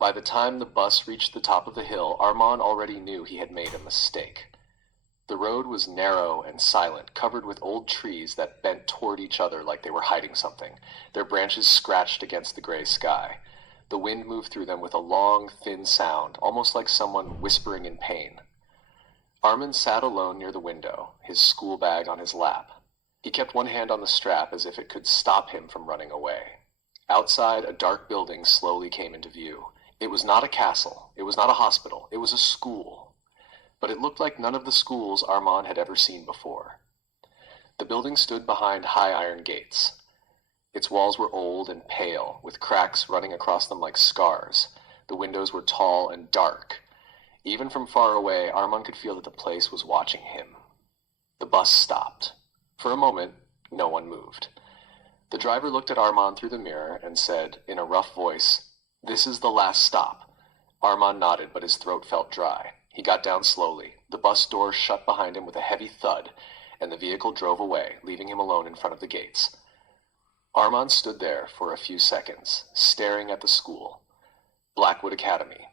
By the time the bus reached the top of the hill, Arman already knew he had made a mistake. The road was narrow and silent, covered with old trees that bent toward each other like they were hiding something, their branches scratched against the gray sky. The wind moved through them with a long, thin sound, almost like someone whispering in pain. Arman sat alone near the window, his school bag on his lap. He kept one hand on the strap as if it could stop him from running away. Outside, a dark building slowly came into view. It was not a castle, it was not a hospital, it was a school. But it looked like none of the schools Arman had ever seen before. The building stood behind high iron gates. Its walls were old and pale, with cracks running across them like scars. The windows were tall and dark. Even from far away, Arman could feel that the place was watching him. The bus stopped. For a moment, no one moved. The driver looked at Arman through the mirror and said, in a rough voice, "This is the last stop." Arman nodded, but his throat felt dry. He got down slowly. The bus doors shut behind him with a heavy thud, and the vehicle drove away, leaving him alone in front of the gates. Arman stood there for a few seconds, staring at the school. Blackwood Academy.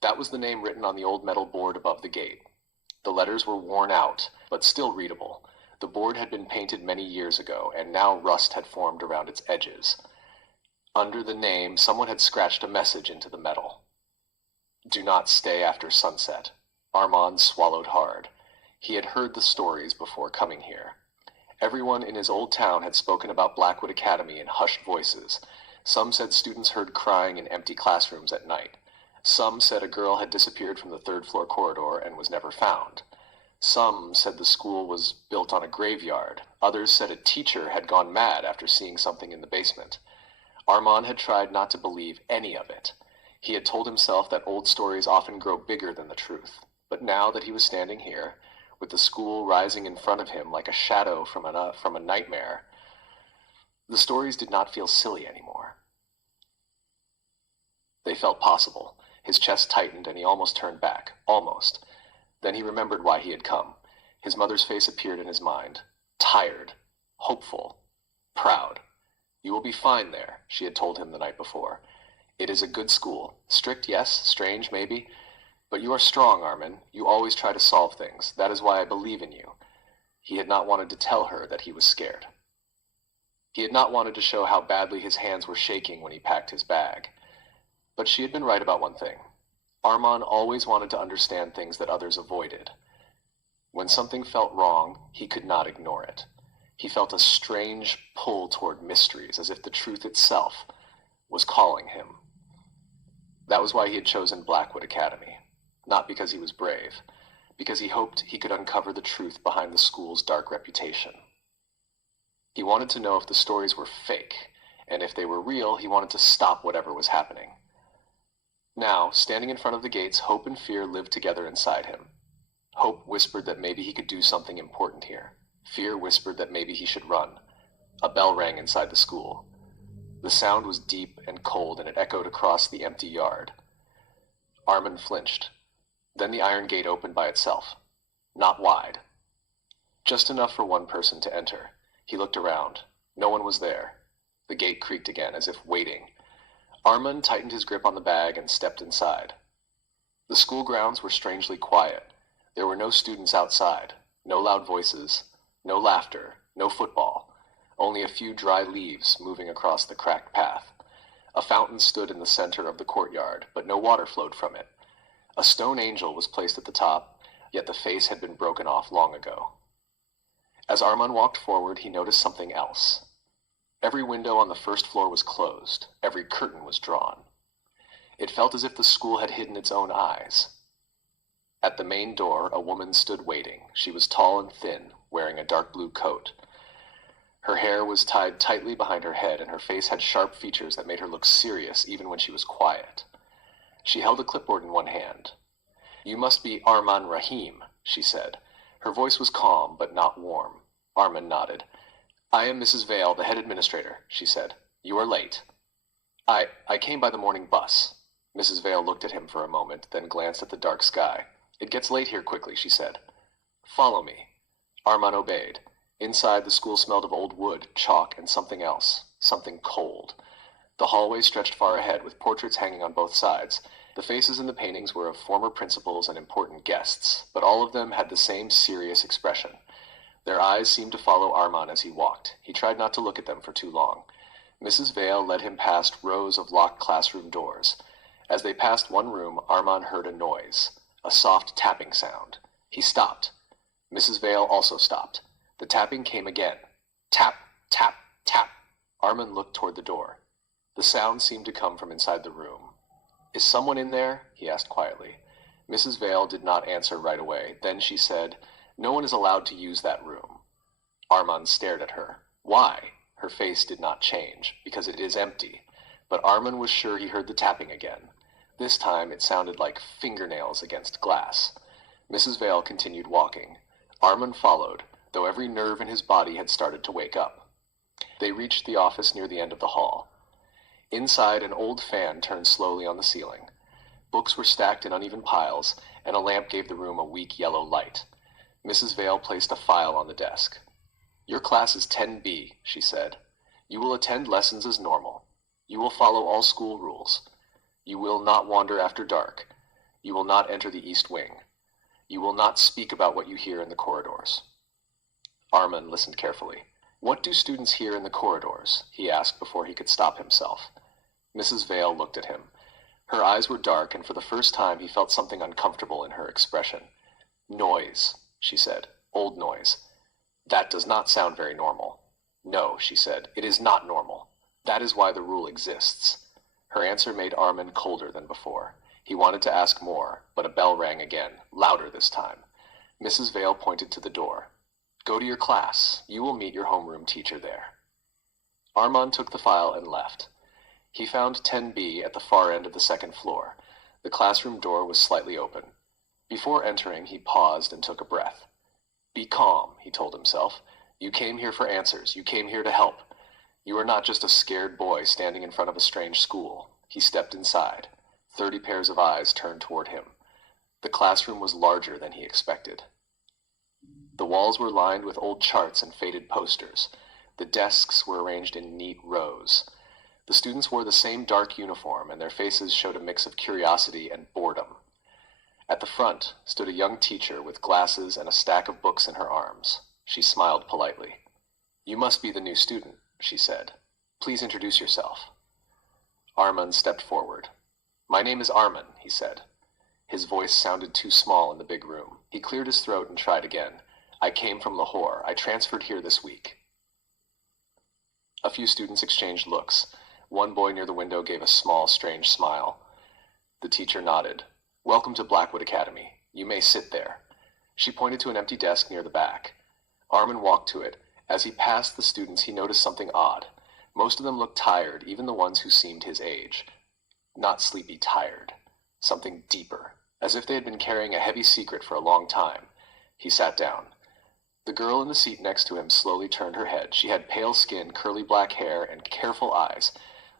That was the name written on the old metal board above the gate. The letters were worn out, but still readable. The board had been painted many years ago, and now rust had formed around its edges. Under the name, someone had scratched a message into the metal. "Do not stay after sunset." Arman swallowed hard. He had heard the stories before coming here. Everyone in his old town had spoken about Blackwood Academy in hushed voices. Some said students heard crying in empty classrooms at night. Some said a girl had disappeared from the third-floor corridor and was never found. Some said the school was built on a graveyard. Others said a teacher had gone mad after seeing something in the basement. Arman had tried not to believe any of it. He had told himself that old stories often grow bigger than the truth. But now that he was standing here, with the school rising in front of him like a shadow from a nightmare, the stories did not feel silly anymore. They felt possible. His chest tightened and he almost turned back. Almost. Then he remembered why he had come. His mother's face appeared in his mind. Tired. Hopeful. Proud. "You will be fine there," she had told him the night before. "It is a good school. Strict, yes. Strange, maybe. But you are strong, Arman. You always try to solve things. That is why I believe in you." He had not wanted to tell her that he was scared. He had not wanted to show how badly his hands were shaking when he packed his bag. But she had been right about one thing. Arman always wanted to understand things that others avoided. When something felt wrong, he could not ignore it. He felt a strange pull toward mysteries, as if the truth itself was calling him. That was why he had chosen Blackwood Academy. Not because he was brave, because he hoped he could uncover the truth behind the school's dark reputation. He wanted to know if the stories were fake, and if they were real, he wanted to stop whatever was happening. Now, standing in front of the gates, hope and fear lived together inside him. Hope whispered that maybe he could do something important here. Fear whispered that maybe he should run. A bell rang inside the school. The sound was deep and cold, and it echoed across the empty yard. Arman flinched. Then the iron gate opened by itself. Not wide. Just enough for one person to enter. He looked around. No one was there. The gate creaked again, as if waiting. Arman tightened his grip on the bag and stepped inside. The school grounds were strangely quiet. There were no students outside, no loud voices, no laughter, no football, only a few dry leaves moving across the cracked path. A fountain stood in the center of the courtyard, but no water flowed from it. A stone angel was placed at the top, yet the face had been broken off long ago. As Arman walked forward, he noticed something else. Every window on the first floor was closed. Every curtain was drawn. It felt as if the school had hidden its own eyes. At the main door, a woman stood waiting. She was tall and thin, wearing a dark blue coat. Her hair was tied tightly behind her head, and her face had sharp features that made her look serious even when she was quiet. She held a clipboard in one hand. "You must be Arman Rahim," she said. Her voice was calm, but not warm. Arman nodded. "I am Mrs. Vale, the head administrator," she said. "You are late." I came by the morning bus." Mrs. Vale looked at him for a moment, then glanced at the dark sky. "It gets late here quickly," she said. "Follow me." Arman obeyed. Inside, the school smelled of old wood, chalk, and something else, something cold. The hallway stretched far ahead, with portraits hanging on both sides. The faces in the paintings were of former principals and important guests, but all of them had the same serious expression. Their eyes seemed to follow Arman as he walked. He tried not to look at them for too long. Mrs. Vale led him past rows of locked classroom doors. As they passed one room, Arman heard a noise, a soft tapping sound. He stopped. Mrs. Vale also stopped. The tapping came again. Tap, tap, tap. Arman looked toward the door. The sound seemed to come from inside the room. "Is someone in there?" he asked quietly. Mrs. Vale did not answer right away. Then she said, "No one is allowed to use that room." Arman stared at her. Why? Her face did not change, because it is empty. But Arman was sure he heard the tapping again. This time it sounded like fingernails against glass. Mrs. Vale continued walking. Arman followed, though every nerve in his body had started to wake up. They reached the office near the end of the hall. Inside, an old fan turned slowly on the ceiling. Books were stacked in uneven piles, and a lamp gave the room a weak yellow light. Mrs. Vale placed a file on the desk. "Your class is 10B, she said. "You will attend lessons as normal. You will follow all school rules. You will not wander after dark. You will not enter the East Wing. You will not speak about what you hear in the corridors." Arman listened carefully. "What do students hear in the corridors?" he asked before he could stop himself. Mrs. Vale looked at him. Her eyes were dark, and for the first time he felt something uncomfortable in her expression. "Noise," she said. "Old noise. That does not sound very normal." "No," she said, "it is not normal. That is why the rule exists." Her answer made Arman colder than before. He wanted to ask more, but a bell rang again, louder this time. Mrs. Vale pointed to the door. "Go to your class. You will meet your homeroom teacher there." Arman took the file and left. He found 10B at the far end of the second floor. The classroom door was slightly open. Before entering, he paused and took a breath. "Be calm," he told himself. "You came here for answers. You came here to help. You are not just a scared boy standing in front of a strange school." He stepped inside. 30 pairs of eyes turned toward him. The classroom was larger than he expected. The walls were lined with old charts and faded posters. The desks were arranged in neat rows. The students wore the same dark uniform, and their faces showed a mix of curiosity and boredom. At the front stood a young teacher with glasses and a stack of books in her arms. She smiled politely. "You must be the new student," she said. "Please introduce yourself." Arman stepped forward. "My name is Arman," he said. His voice sounded too small in the big room. He cleared his throat and tried again. "I came from Lahore. I transferred here this week." A few students exchanged looks. One boy near the window gave a small, strange smile. The teacher nodded. "Welcome to Blackwood Academy. You may sit there." She pointed to an empty desk near the back. Arman walked to it. As he passed the students, he noticed something odd. Most of them looked tired, even the ones who seemed his age. Not sleepy tired. Something deeper, as if they had been carrying a heavy secret for a long time. He sat down. The girl in the seat next to him slowly turned her head. She had pale skin, curly black hair, and careful eyes.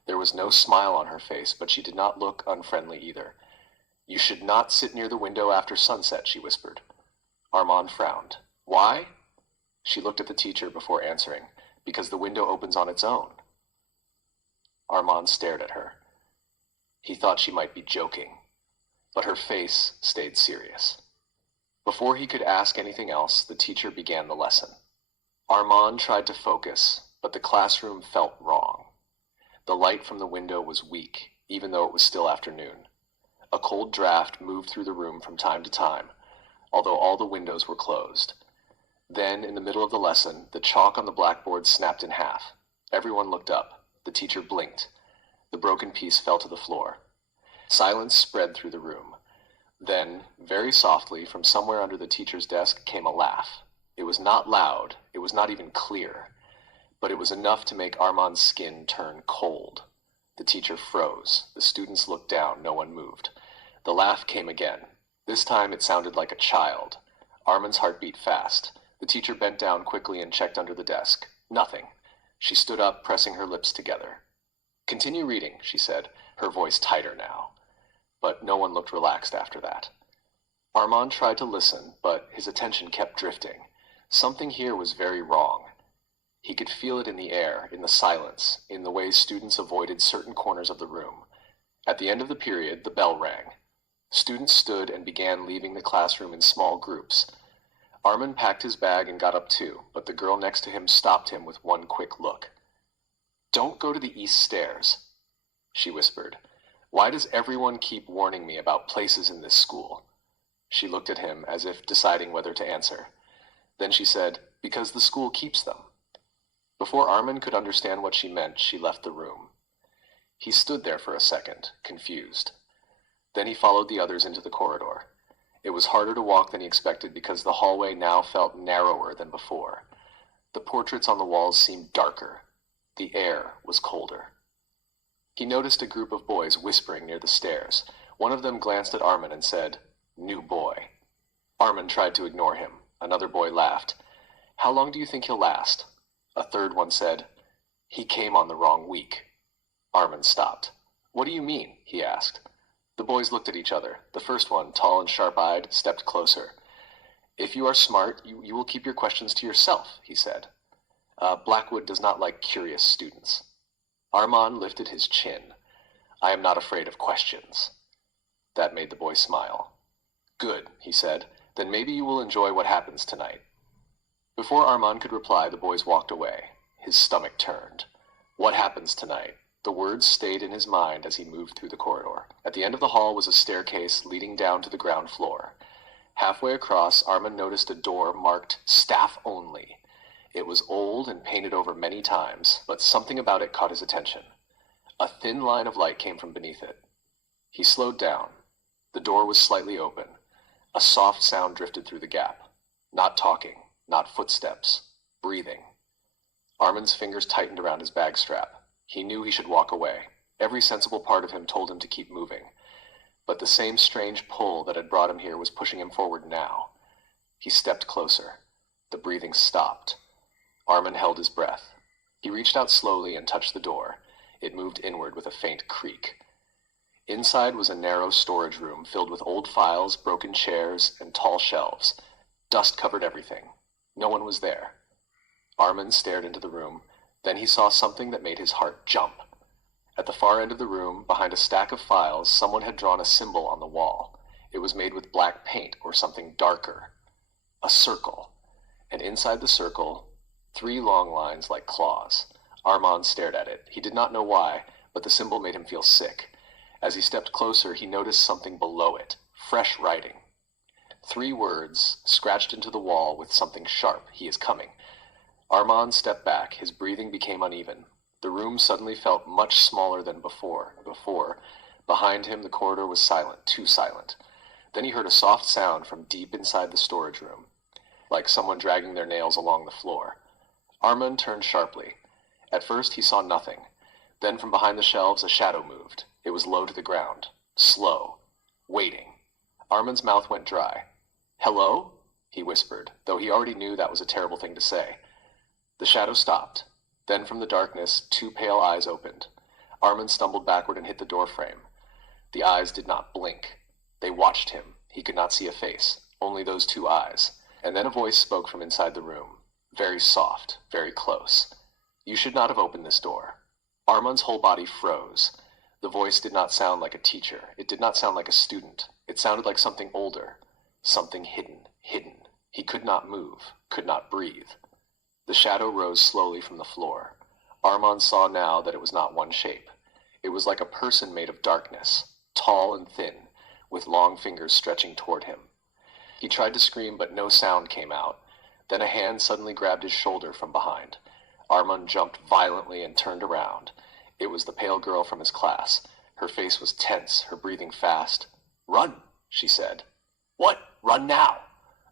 There was no smile on her face, but she did not look unfriendly either. "You should not sit near the window after sunset," she whispered. Arman frowned. "Why?" She looked at the teacher before answering. "Because the window opens on its own." Arman stared at her. He thought she might be joking, but her face stayed serious. Before he could ask anything else, the teacher began the lesson. Arman tried to focus, but the classroom felt wrong. The light from the window was weak, even though it was still afternoon. A cold draft moved through the room from time to time, although all the windows were closed. Then, in the middle of the lesson, the chalk on the blackboard snapped in half. Everyone looked up. The teacher blinked. The broken piece fell to the floor. Silence spread through the room. Then, very softly, from somewhere under the teacher's desk came a laugh. It was not loud, it was not even clear, but it was enough to make Arman's skin turn cold. The teacher froze. The students looked down. No one moved. The laugh came again. This time it sounded like a child. Arman's heart beat fast. The teacher bent down quickly and checked under the desk. Nothing. She stood up, pressing her lips together. "Continue reading," she said, her voice tighter now. But no one looked relaxed after that. Arman tried to listen, but his attention kept drifting. Something here was very wrong. He He could feel it in the air, in the silence, in the way students avoided certain corners of the room. At the end of the period, the bell rang. Students stood and began leaving the classroom in small groups. Arman packed his bag and got up too, but the girl next to him stopped him with one quick look. "Don't go to the east stairs," she whispered. "Why does everyone keep warning me about places in this school?" She looked at him as if deciding whether to answer. Then she said, "Because the school keeps them." Before Arman could understand what she meant, she left the room. He stood there for a second, confused. Then he followed the others into the corridor. It was harder to walk than he expected because the hallway now felt narrower than before. The portraits on the walls seemed darker. The air was colder. He noticed a group of boys whispering near the stairs. One of them glanced at Arman and said, "New boy." Arman tried to ignore him. Another boy laughed. "How long do you think he'll last?" A third one said, "He came on the wrong week." Arman stopped. "What do you mean?" he asked. The boys looked at each other. The first one, tall and sharp-eyed, stepped closer. "If you are smart, you will keep your questions to yourself," he said. Blackwood does not like curious students." Arman lifted his chin. "I am not afraid of questions." That made the boy smile. "Good," he said. "Then maybe you will enjoy what happens tonight." Before Arman could reply, the boys walked away. His stomach turned. What happens tonight? The words stayed in his mind as he moved through the corridor. At the end of the hall was a staircase leading down to the ground floor. Halfway across, Arman noticed a door marked "Staff Only." It was old and painted over many times, but something about it caught his attention. A thin line of light came from beneath it. He slowed down. The door was slightly open. A soft sound drifted through the gap. Not talking, not footsteps, breathing. Arman's fingers tightened around his bag strap. He knew he should walk away. Every sensible part of him told him to keep moving. But the same strange pull that had brought him here was pushing him forward now. He stepped closer. The breathing stopped. Arman held his breath. He reached out slowly and touched the door. It moved inward with a faint creak. Inside was a narrow storage room filled with old files, broken chairs, and tall shelves. Dust covered everything. No one was there. Arman stared into the room. Then he saw something that made his heart jump. At the far end of the room, behind a stack of files, someone had drawn a symbol on the wall. It was made with black paint or something darker. A circle. And inside the circle, 3 long lines like claws. Arman stared at it. He did not know why, but the symbol made him feel sick. As he stepped closer, he noticed something below it. Fresh writing. 3 words, scratched into the wall with something sharp. "He is coming." Arman stepped back. His breathing became uneven. The room suddenly felt much smaller than before. Behind him, the corridor was silent, too silent. Then he heard a soft sound from deep inside the storage room, like someone dragging their nails along the floor. Arman turned sharply. At first, he saw nothing. Then from behind the shelves, a shadow moved. It was low to the ground. Slow. Waiting. Arman's mouth went dry. "Hello?" he whispered, though he already knew that was a terrible thing to say. The shadow stopped. Then from the darkness, 2 pale eyes opened. Arman stumbled backward and hit the doorframe. The eyes did not blink. They watched him. He could not see a face, only those 2 eyes. And then a voice spoke from inside the room. Very soft, very close. "You should not have opened this door." Arman's whole body froze. The voice did not sound like a teacher. It did not sound like a student. It sounded like something older. Something hidden. He could not move, could not breathe. The shadow rose slowly from the floor. Arman saw now that it was not one shape. It was like a person made of darkness, tall and thin, with long fingers stretching toward him. He tried to scream, but no sound came out. Then a hand suddenly grabbed his shoulder from behind. Arman jumped violently and turned around. It was the pale girl from his class. Her face was tense, her breathing fast. "Run," she said. "What? Run now."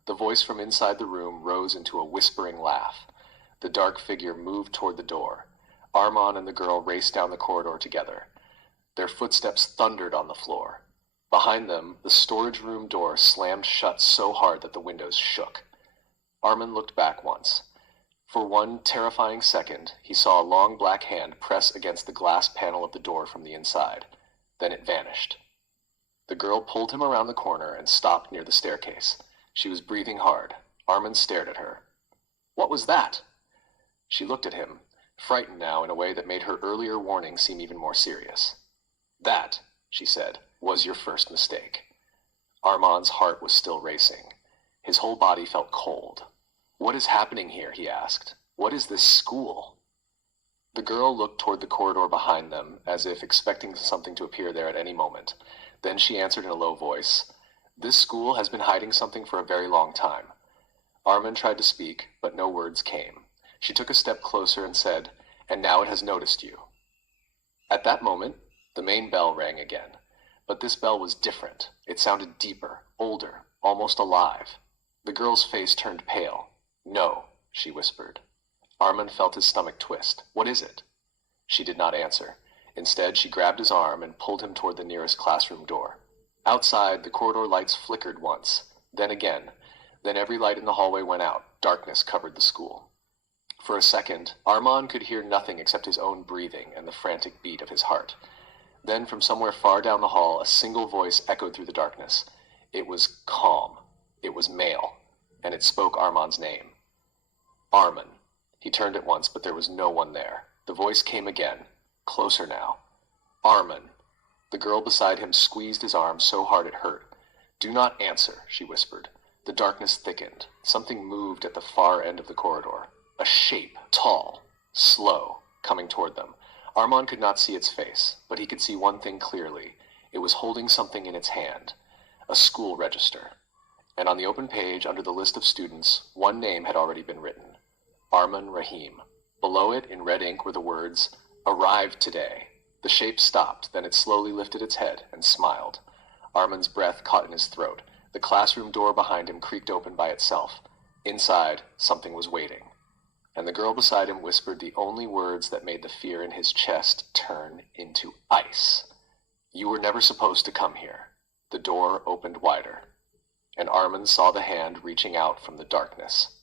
The voice from inside the room rose into a whispering laugh. The dark figure moved toward the door. Arman and the girl raced down the corridor together. Their footsteps thundered on the floor. Behind them, the storage room door slammed shut so hard that the windows shook. Arman looked back once. For one terrifying second, he saw a long black hand press against the glass panel of the door from the inside. Then it vanished. The girl pulled him around the corner and stopped near the staircase. She was breathing hard. Arman stared at her. "What was that?" She looked at him, frightened now in a way that made her earlier warning seem even more serious. "That," she said, "was your first mistake." Armand's heart was still racing. His whole body felt cold. "What is happening here?" he asked. "What is this school?" The girl looked toward the corridor behind them, as if expecting something to appear there at any moment. Then she answered in a low voice, "This school has been hiding something for a very long time." Arman tried to speak, but no words came. She took a step closer and said, "And now it has noticed you." At that moment, the main bell rang again. But this bell was different. It sounded deeper, older, almost alive. The girl's face turned pale. "No," she whispered. Arman felt his stomach twist. "What is it?" She did not answer. Instead, she grabbed his arm and pulled him toward the nearest classroom door. Outside, the corridor lights flickered once, then again. Then every light in the hallway went out. Darkness covered the school. For a second, Arman could hear nothing except his own breathing and the frantic beat of his heart. Then, from somewhere far down the hall, a single voice echoed through the darkness. It was calm. It was male, and it spoke Arman's name. "Arman." He turned at once, but there was no one there. The voice came again, closer now. "Arman." The girl beside him squeezed his arm so hard it hurt. "Do not answer," she whispered. The darkness thickened. Something moved at the far end of the corridor. A shape, tall, slow, coming toward them. Arman could not see its face, but he could see one thing clearly. It was holding something in its hand, a school register. And on the open page, under the list of students, one name had already been written. Arman Rahim. Below it, in red ink, were the words, "Arrived today." The shape stopped, then it slowly lifted its head and smiled. Arman's breath caught in his throat. The classroom door behind him creaked open by itself. Inside, something was waiting. And the girl beside him whispered the only words that made the fear in his chest turn into ice. "You were never supposed to come here." The door opened wider, and Arman saw the hand reaching out from the darkness.